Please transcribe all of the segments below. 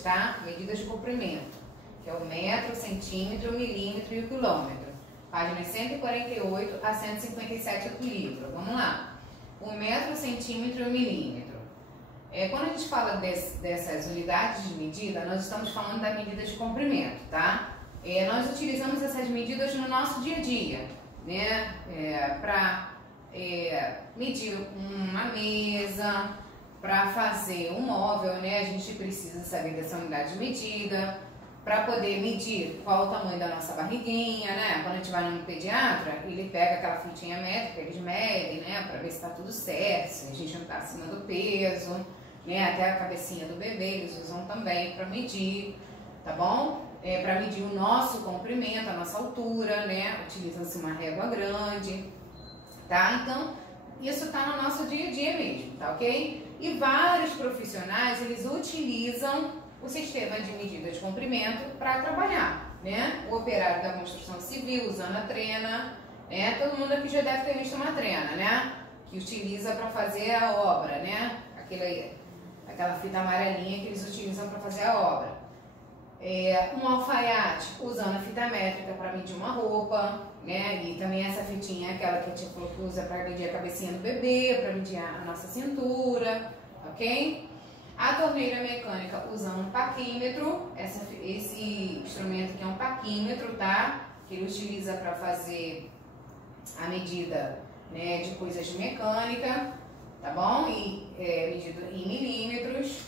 medidas, tá? Medidas de comprimento, que é o metro, centímetro, milímetro e o quilômetro. Páginas 148 a 157 do livro. Vamos lá. O metro, centímetro e o milímetro. Quando a gente fala dessas unidades de medida, nós estamos falando da medida de comprimento, tá? Nós utilizamos essas medidas no nosso dia a dia, né? Para medir uma mesa, para fazer um móvel, né? A gente precisa saber dessa unidade de medida, para poder medir qual o tamanho da nossa barriguinha, né? Quando a gente vai no pediatra, ele pega aquela fitinha métrica, eles medem, né? Para ver se está tudo certo, se a gente não está acima do peso, né? Até a cabecinha do bebê eles usam também para medir, tá bom? Para medir o nosso comprimento, a nossa altura, né? Utiliza-se uma régua grande, tá? Então, isso está no nosso dia a dia mesmo, tá ok? E vários profissionais, eles utilizam o sistema de medida de comprimento para trabalhar, né? O operário da construção civil usando a trena, né? Todo mundo aqui já deve ter visto uma trena, né? Que utiliza para fazer a obra, né? Aquela fita amarelinha que eles utilizam para fazer a obra. Um alfaiate usando a fita métrica para medir uma roupa, né? E também essa fitinha, aquela que a tia falou que usa para medir a cabecinha do bebê, para medir a nossa cintura, ok? A torneira mecânica usando um paquímetro, esse instrumento aqui é um paquímetro, tá? Que ele utiliza para fazer a medida, né, de coisas de mecânica, tá bom? E medido em milímetros.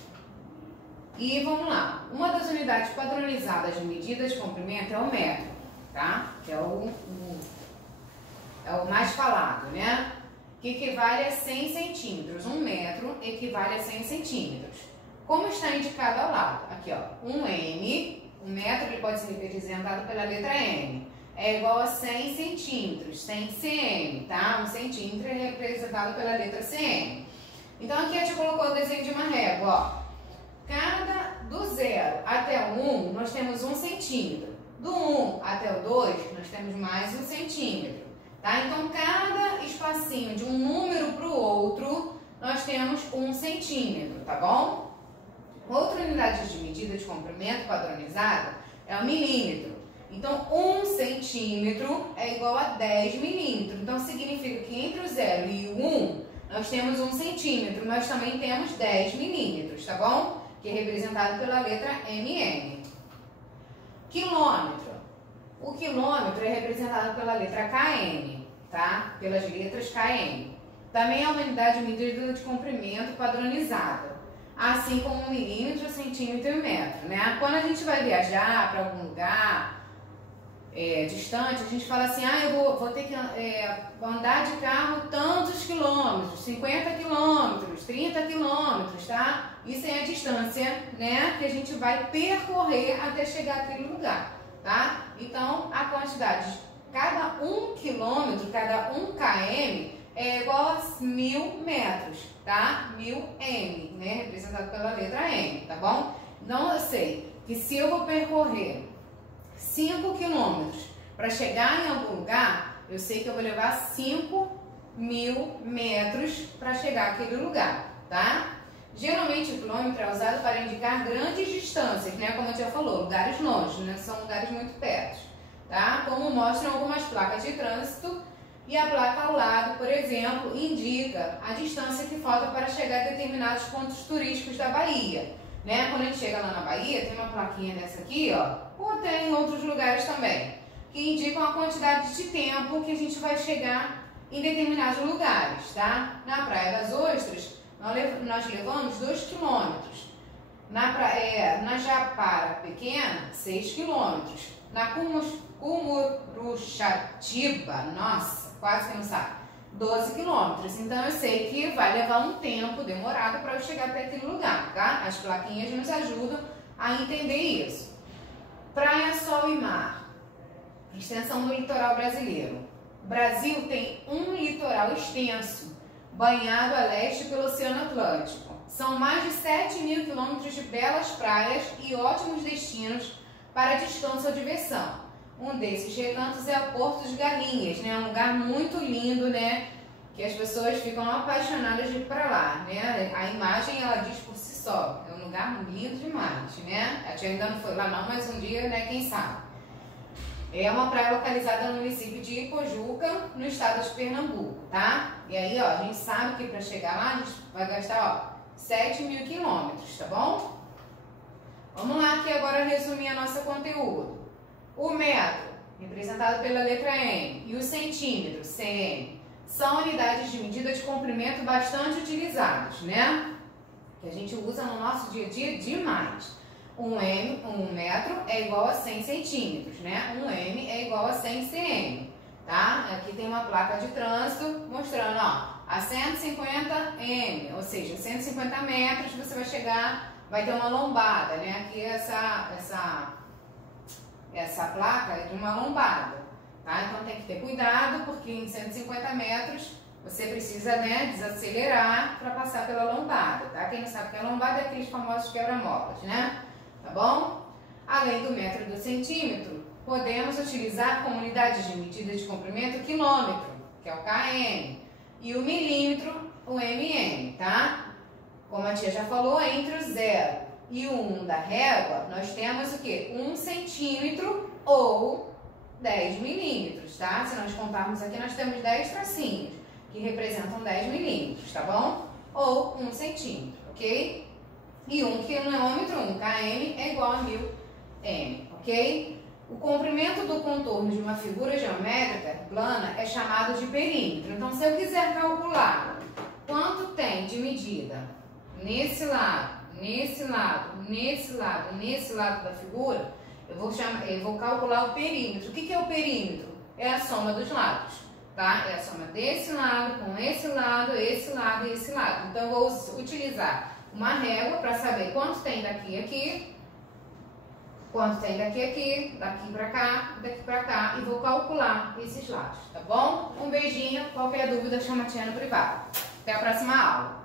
E vamos lá, uma das unidades padronizadas de medida de comprimento é o metro, tá? Que é o mais falado, né? Que equivale a 100 centímetros. 1 metro equivale a 100 centímetros. Como está indicado ao lado? Aqui, ó, 1 metro ele pode ser representado pela letra M. É igual a 100 centímetros, 100 cm, tá? 1 centímetro é representado pela letra CM. Então, aqui a gente colocou o desenho de uma régua, ó. Do 0 até o 1, nós temos 1 centímetro. Do 1 até o 2, nós temos mais 1 centímetro. Tá? Então, cada espacinho de um número para o outro, nós temos 1 centímetro, tá bom? Outra unidade de medida de comprimento padronizada é o milímetro. Então, 1 centímetro é igual a 10 milímetros. Então, significa que entre o 0 e o 1, nós temos 1 centímetro. Nós também temos 10 milímetros, tá bom? Que é representado pela letra MM. Quilômetro. O quilômetro é representado pela letra KM, tá? Pelas letras KM. Também é uma unidade de medida de comprimento padronizada, assim como milímetro, centímetro e metro, né? Quando a gente vai viajar para algum lugar distante, a gente fala assim, eu vou ter que andar de carro tantos quilômetros, 50 quilômetros, 30 quilômetros, tá? Isso é a distância, né, que a gente vai percorrer até chegar àquele lugar, tá? Então, a quantidade de cada 1 quilômetro, cada 1 km é igual a 1000 metros, tá? 1000 M, né, representado pela letra M, tá bom? Então, eu sei que se eu vou percorrer 5 quilômetros para chegar em algum lugar, eu sei que eu vou levar 5000 metros para chegar àquele lugar, tá? Geralmente o quilômetro é usado para indicar grandes distâncias, né? Como a tia falou, lugares longe, né? São lugares muito perto, tá? Como mostram algumas placas de trânsito, e a placa ao lado, por exemplo, indica a distância que falta para chegar a determinados pontos turísticos da Bahia, né? Quando a gente chega lá na Bahia, tem uma plaquinha dessa aqui, ó, ou tem em outros lugares também, que indicam a quantidade de tempo que a gente vai chegar em determinados lugares, tá? Na Praia das Ostras, nós levamos 2 quilômetros. Na Japara Pequena, 6 quilômetros. Na Cumuruxatiba, nossa, quase que não sabe, 12 quilômetros. Então, eu sei que vai levar um tempo demorado para eu chegar até aquele lugar, tá? As plaquinhas nos ajudam a entender isso. Praia, sol e mar. Extensão do litoral brasileiro. O Brasil tem um litoral extenso, banhado a leste pelo Oceano Atlântico. São mais de 7.000 quilômetros de belas praias e ótimos destinos para descanso ou diversão. Um desses recantos é o Porto de Galinhas, né? Um lugar muito lindo, né? Que as pessoas ficam apaixonadas de ir para lá, né? A imagem, ela diz por si só. É um lugar lindo demais, né? A tia ainda não foi lá não, mas um dia, né, quem sabe. É uma praia localizada no município de Ipojuca, no estado de Pernambuco, tá? E aí, ó, a gente sabe que para chegar lá a gente vai gastar, ó, 7.000 quilômetros, tá bom? Vamos lá aqui agora resumir a nossa conteúdo. O metro, representado pela letra M, e o centímetro, cm, são unidades de medida de comprimento bastante utilizadas, né? Que a gente usa no nosso dia a dia demais. Um metro é igual a 100 centímetros, né? Um m é igual a 100 cm, tá? Aqui tem uma placa de trânsito mostrando, ó, a 150 m, ou seja, 150 metros você vai chegar, vai ter uma lombada, né? Aqui essa placa é de uma lombada, tá? Então tem que ter cuidado, porque em 150 metros você precisa, né, desacelerar para passar pela lombada, tá? Quem não sabe o que é lombada é aqueles famosos quebra-molas, né? Tá bom? Além do metro e do centímetro, podemos utilizar como unidade de medida de comprimento o quilômetro, que é o km, e o milímetro, o mm, tá? Como a tia já falou, entre o 0 e o 1 da régua, nós temos o quê? 1 centímetro ou 10 milímetros, tá? Se nós contarmos aqui, nós temos 10 tracinhos, que representam 10 milímetros, tá bom? Ou 1 centímetro, ok? E 1 quilômetro, 1 km, é igual a 1000 m, ok? O comprimento do contorno de uma figura geométrica plana é chamado de perímetro. Então, se eu quiser calcular quanto tem de medida nesse lado, nesse lado, nesse lado, nesse lado da figura, eu vou calcular o perímetro. O que é o perímetro? É a soma dos lados, tá? É a soma desse lado com esse lado, esse lado e esse lado. Então, eu vou utilizar uma régua para saber quanto tem daqui a aqui, quanto tem daqui a aqui, daqui para cá, e vou calcular esses lados, tá bom? Um beijinho, qualquer dúvida chama a tia no privado. Até a próxima aula.